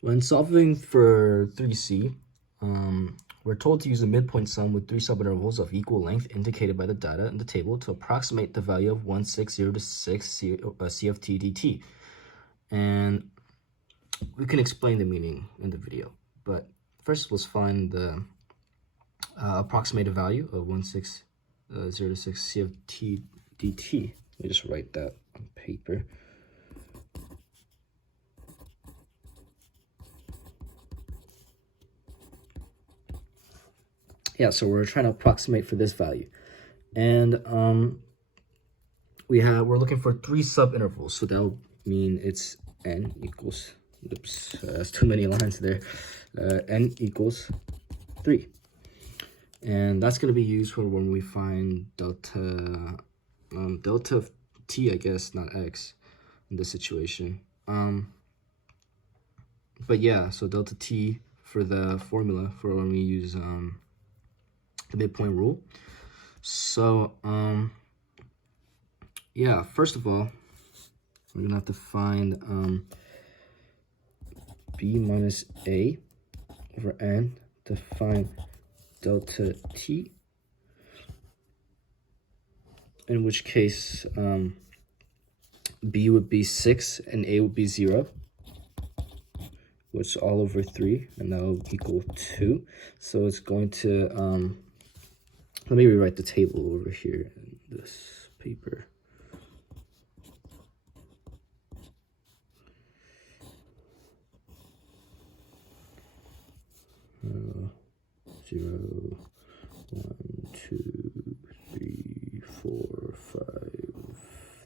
When solving for 3C, we're told to use a midpoint sum with 3 subintervals of equal length indicated by the data in the table to approximate the value of 160 to 6 C of t dt. And we can explain the meaning in the video. But first, let's find the approximated value of 160 to 6 C of t dt. Let me just write that on paper. Yeah, so we're trying to approximate for this value. And we're looking for 3 subintervals. So that would mean it's n equals, oops, that's too many lines there. N equals 3. And that's going to be used for when we find delta of t, I guess, not x, in this situation. But yeah, so delta t for the formula for when we use the midpoint rule. So yeah, first of all, we're gonna have to find b minus a over n to find delta t, in which case b would be 6 and a would be 0, which is all over 3, and that will equal 2. So it's going to let me rewrite the table over here in this paper. Zero, 1, 2, 3, 4,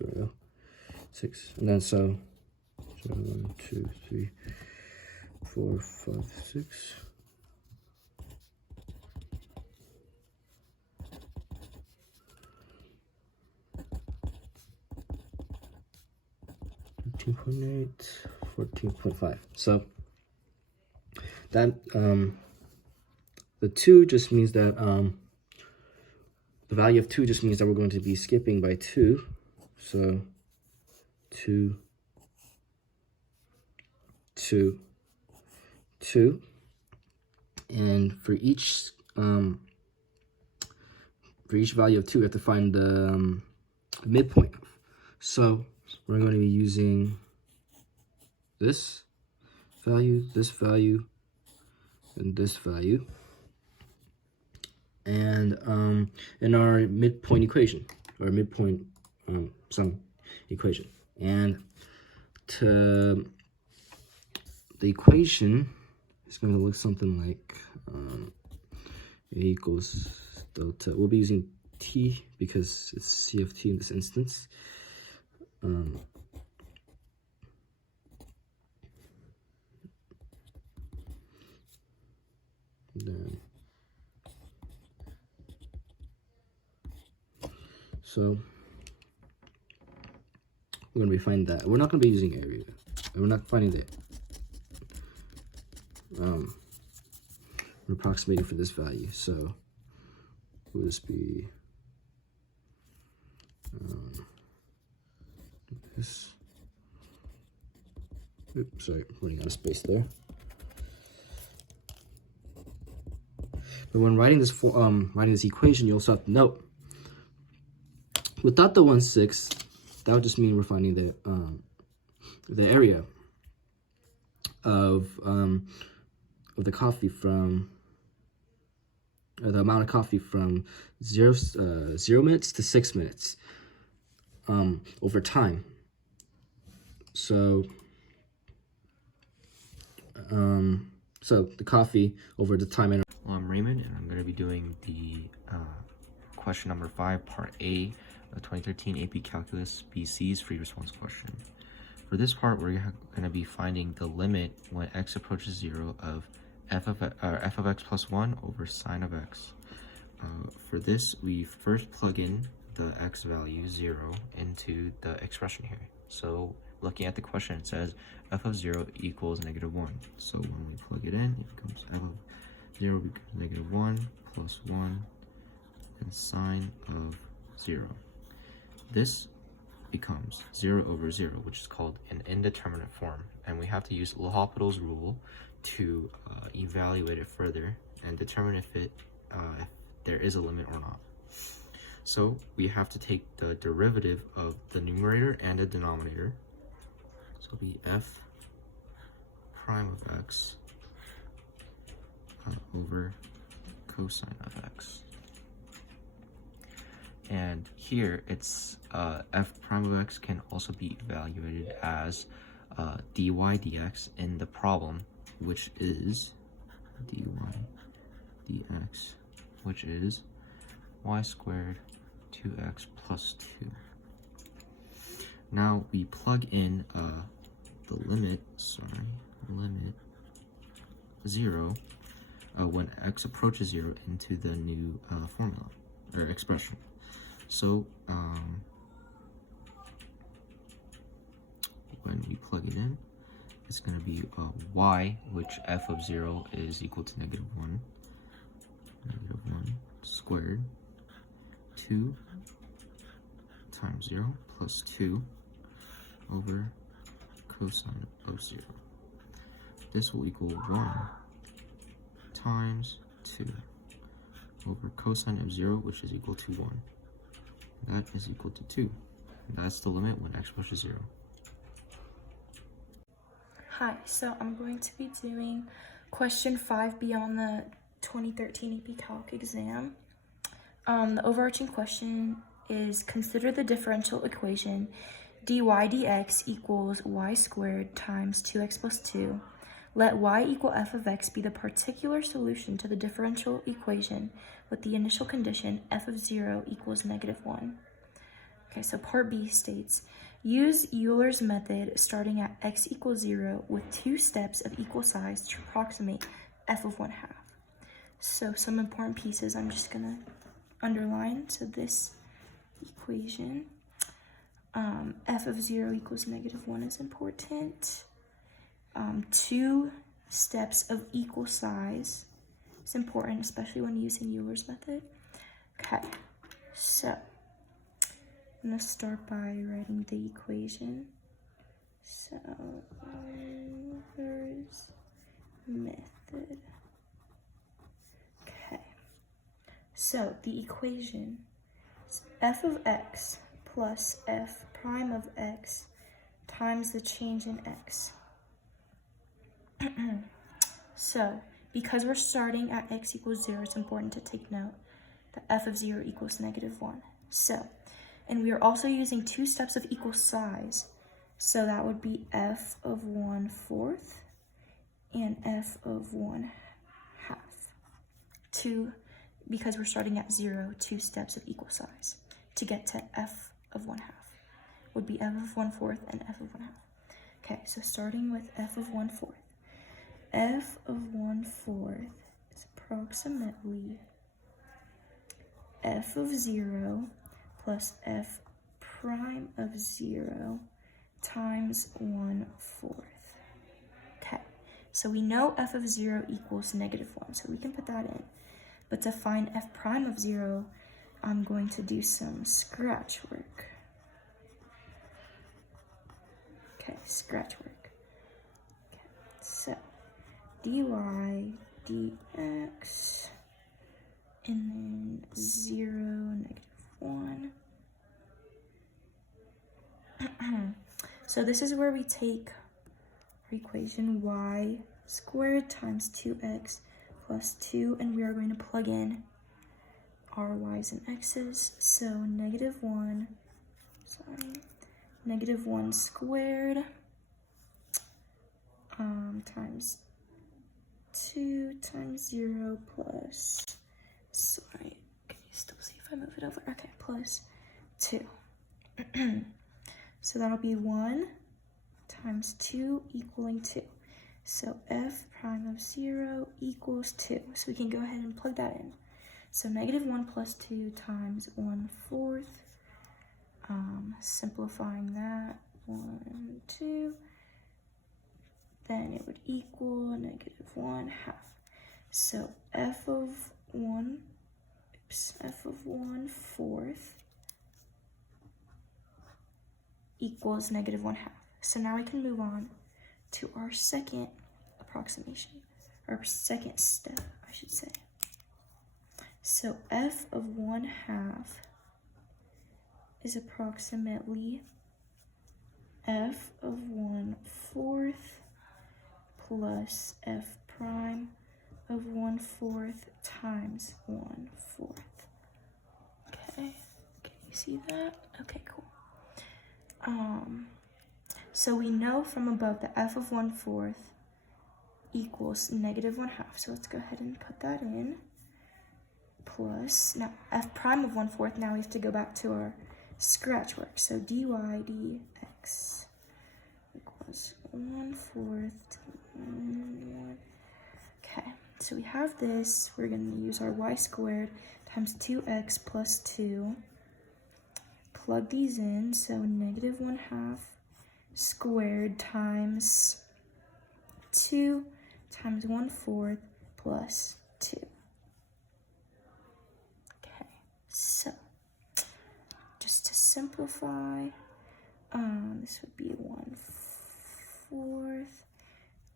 5, 6, and then so 0, 1, 2, 3, 4, 5, 6. .8, 14.5. So that the 2 just means that the value of 2 just means that we're going to be skipping by 2. So 2, 2, 2. And for each value of 2, we have to find the midpoint. So we're going to be using this value, and this value. And in our midpoint equation, or midpoint sum equation. And the equation is going to look something like a equals delta. We'll be using t because it's c of t in this instance. So we're going to be finding that. We're not going to be using area. And we're not finding that. We're approximating for this value. So will this be this? Oops, sorry, running out of space there. But when writing this equation, you also have to note, without the 1/6, that would just mean we're finding the area of the coffee from, or the amount of coffee from 0 minutes to 6 minutes over time. So so the coffee over the time interval. Well, I'm Raymond, and I'm going to be doing the question number 5, part A of 2013 AP Calculus BC's free response question. For this part, we're going to be finding the limit when x approaches 0 of f of x plus 1 over sine of x. For this, we first plug in the x value 0 into the expression here. So looking at the question, it says f of 0 equals -1. So when we plug it in, it becomes f of 0 becomes -1 plus 1 and sine of 0. This becomes 0 over 0, which is called an indeterminate form. And we have to use L'Hopital's rule to evaluate it further and determine if there is a limit or not. So we have to take the derivative of the numerator and the denominator. So it'll be f prime of x over cosine of x. And here it's f prime of x can also be evaluated as dy dx in the problem, which is dy dx, which is y squared 2x plus 2. Now we plug in the limit 0 when x approaches 0 into the new formula or expression. So when we plug it in, it's going to be y, which f of 0 is equal to negative 1 squared 2 times 0 plus 2 over cosine of 0. This will equal 1 times 2 over cosine of 0, which is equal to 1. That is equal to 2. That's the limit when x approaches 0. Hi, so I'm going to be doing question 5B on the 2013 AP Calc exam. The overarching question is: consider the differential equation dy dx equals y squared times 2x plus 2. Let y equal f of x be the particular solution to the differential equation with the initial condition f of 0 equals negative 1. Okay, so part B states, use Euler's method starting at x equals 0 with 2 steps of equal size to approximate f of 1/2. So some important pieces I'm just going to underline to this equation. F of 0 equals negative 1 is important. 2 steps of equal size is important, especially when using Euler's method. Okay, so I'm going to start by writing the equation. So, Euler's method. Okay, so the equation is f of x plus f prime of x times the change in x. So, because we're starting at x equals 0, it's important to take note that f of 0 equals negative 1. So, and we are also using 2 steps of equal size. So that would be f of 1/4 and f of 1/2. Because we're starting at 0, 2 steps of equal size to get to f of 1/2 would be f of 1/4 and f of 1/2. Okay, so starting with f of 1/4. F of 1/4 is approximately f of 0 plus f prime of 0 times 1/4. Okay, so we know f of 0 equals negative 1, so we can put that in. But to find f prime of 0, I'm going to do some scratch work. Okay, scratch work. Okay, so dy dx and then 0, negative 1. So this is where we take our equation y squared times 2x plus 2, and we are going to plug in our y's and x's. So negative 1 squared times 2 times 0 plus, sorry, can you still see if I move it over? Okay, plus 2. So that'll be 1 times 2 equaling 2. So f prime of 0 equals 2. So we can go ahead and plug that in. So negative 1 plus 2 times 1/4. Simplifying that, 1, 2. Then it would equal negative 1/2. So f of 1/4 equals negative 1/2. So now we can move on to our second approximation, or second step, I should say. So f of 1/2 is approximately f of 1/4 plus f prime of 1/4 times 1/4. Okay, can you see that? Okay, cool. So we know from above that f of 1/4 equals negative 1/2. So let's go ahead and put that in. Plus, now f prime of 1/4, now we have to go back to our scratch work. So dy dx equals 1/4 to 1. Okay, so we have this. We're going to use our y squared times 2x plus 2. Plug these in, so negative 1/2 squared times 2 times 1/4 plus 2. Okay, so just to simplify, this would be 1/4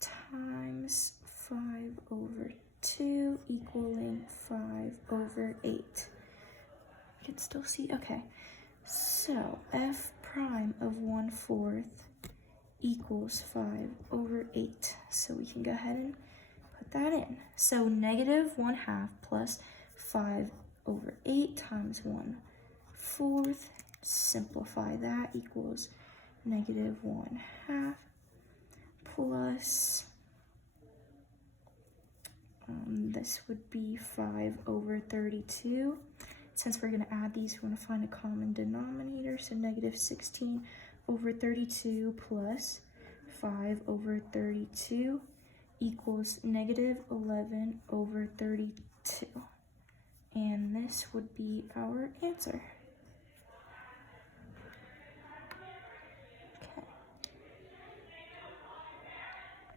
times 5/2 equaling 5/8. You can still see, okay. So f prime of 1/4 equals 5/8. So we can go ahead and put that in. So negative 1/2 plus 5/8 times 1/4. Simplify that, equals negative 1/2 plus, this would be 5/32. Since we're going to add these, we want to find a common denominator. So negative 16/32 plus 5/32 equals negative 11/32. And this would be our answer.